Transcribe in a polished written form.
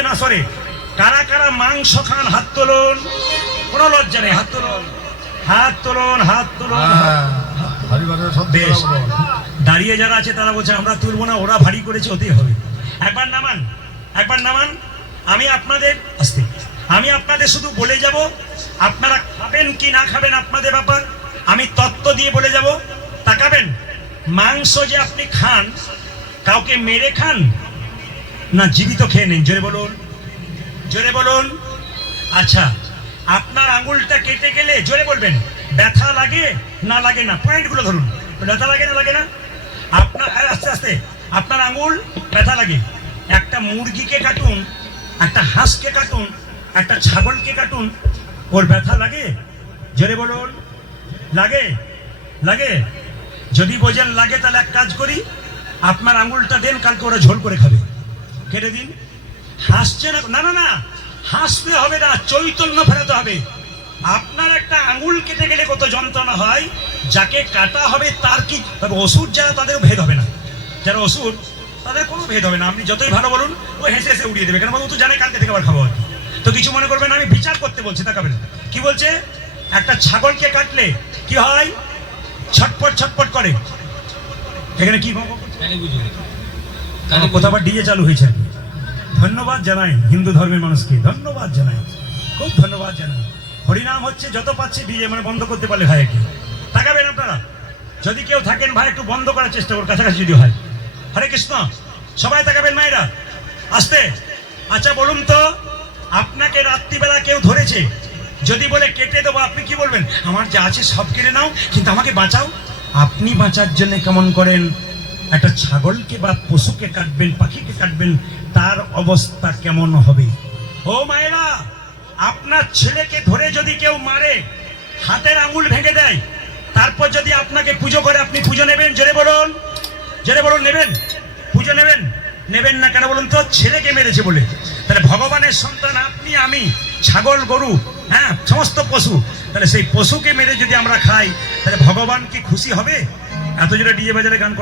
হবে না সরে। কারা কারা মাংস খান হাত তোলুন, কোনো লজ্জা নেই, হাত তোলুন, হাত তোলুন, হাত তোলুন। বেশ, দাঁড়িয়ে যারা আছে তারা বলছে আমরা তুলবো না, ওরা ভারী করেছে, ওতেই হবে। একবার নামান, একবার নামান। আমি আপনাদের শুধু বলে যাব, আপনারা খাবেন কি না খাবেন আপনাদের ব্যাপার। আমি তত্ত্ব দিয়ে বলে যাব। তাকাবেন, মাংস যে আপনি খান, কাউকে মেরে খান না জীবিত খেয়ে নেন? জোরে বলুন, জোরে বলুন। আচ্ছা, আপনার আঙুলটা কেটে গেলে জোরে বলবেন ব্যথা লাগে না লাগে না? পয়েন্টগুলো ধরুন। ব্যথা লাগে না লাগে না? আপনার আস্তে আস্তে আপনার আঙুল ব্যথা লাগে। একটা মুরগিকে কাটুন, একটা হাঁসকে কাটুন, একটা ছাগলকে কাটুন, ওর ব্যথা লাগে? জোরে বলুন, লাগে? লাগে? যদি বোঝেন লাগে তাহলে এক কাজ করি, আপনার আঙুলটা দেন, কালকে ওরা ঝোল করে খাবে, কেটে দিন। হাসছে না? না না না, হাসতে হবে না, চৈতন্য ফেরাতে হবে। আপনার একটা আঙুল কেটে গেলে কত যন্ত্রণা হয়, যাকে কাটা হবে তার কি, তবে ওষুধ যারা তাদের ভেদ হবে না, যারা ওষুধ তাদের কোনো ভেদ হবে না। আপনি যতই ভালো বলুন, ও হেসে হেসে উড়িয়ে দেবে, কেন ও তো জানে কালকে থেকে আবার খাবো আর কি। তো কিছু মনে করবেন, আমি বিচার করতে বলছি, তাকাবেন কি বলছে। একটা ছাগলকে কাটলে কি হয়? ছটপট ছটপট করে। এখানে কি কোথাও ডিজে চালু হয়েছে। ধন্যবাদ জানাই হিন্দু ধর্মের মানুষকে, ধন্যবাদ জানাই, খুব ধন্যবাদ জানাই। হরিনাম হচ্ছে, যত পাচ্ছে ডিজে মানে বন্ধ করতে পারলে হয় কি। তাকাবেন আপনারা, যদি কেউ থাকেন ভাই একটু বন্ধ করার চেষ্টা করুন, কাছাকাছি যদি হয়। হরে কৃষ্ণ, সবাই তাকাবেন মায়েরা, আস্তে। আচ্ছা বলুন তো, আপনাকে রাত্রিবেলা কেউ ধরেছে, যদি বলে কেটে দেবো, আপনি কি বলবেন? আমার যা আছে সব কেটে নাও, কিন্তু আমাকে বাঁচাও। আপনি বাঁচার জন্য কেমন করেন? একটা ছাগলকে বা পশুকে কাটবেন, পাখিকে কাটবেন, তার অবস্থা কেমন হবে? ও মায়েরা, আপনার ছেলেকে ধরে যদি কেউ মারে, হাতের আঙুল ভেঙে দেয়, তারপর যদি আপনাকে পুজো করে, আপনি পুজো নেবেন? জোরে বলুন, জোরে বলুন, নেবেন? পুজো নেবেন? নেবেন না কেন বলুন তো? ছেলেকে মেরেছে বলে। তাহলে ভগবানের সন্তান আপনি, আমি, ছাগল, গরু, হ্যাঁ, সমস্ত পশু। তাহলে সেই পশুকে মেরে যদি আমরা খাই, তাহলে ভগবান কি খুশি হবে? এত জোরে ডিজে বাজারে গান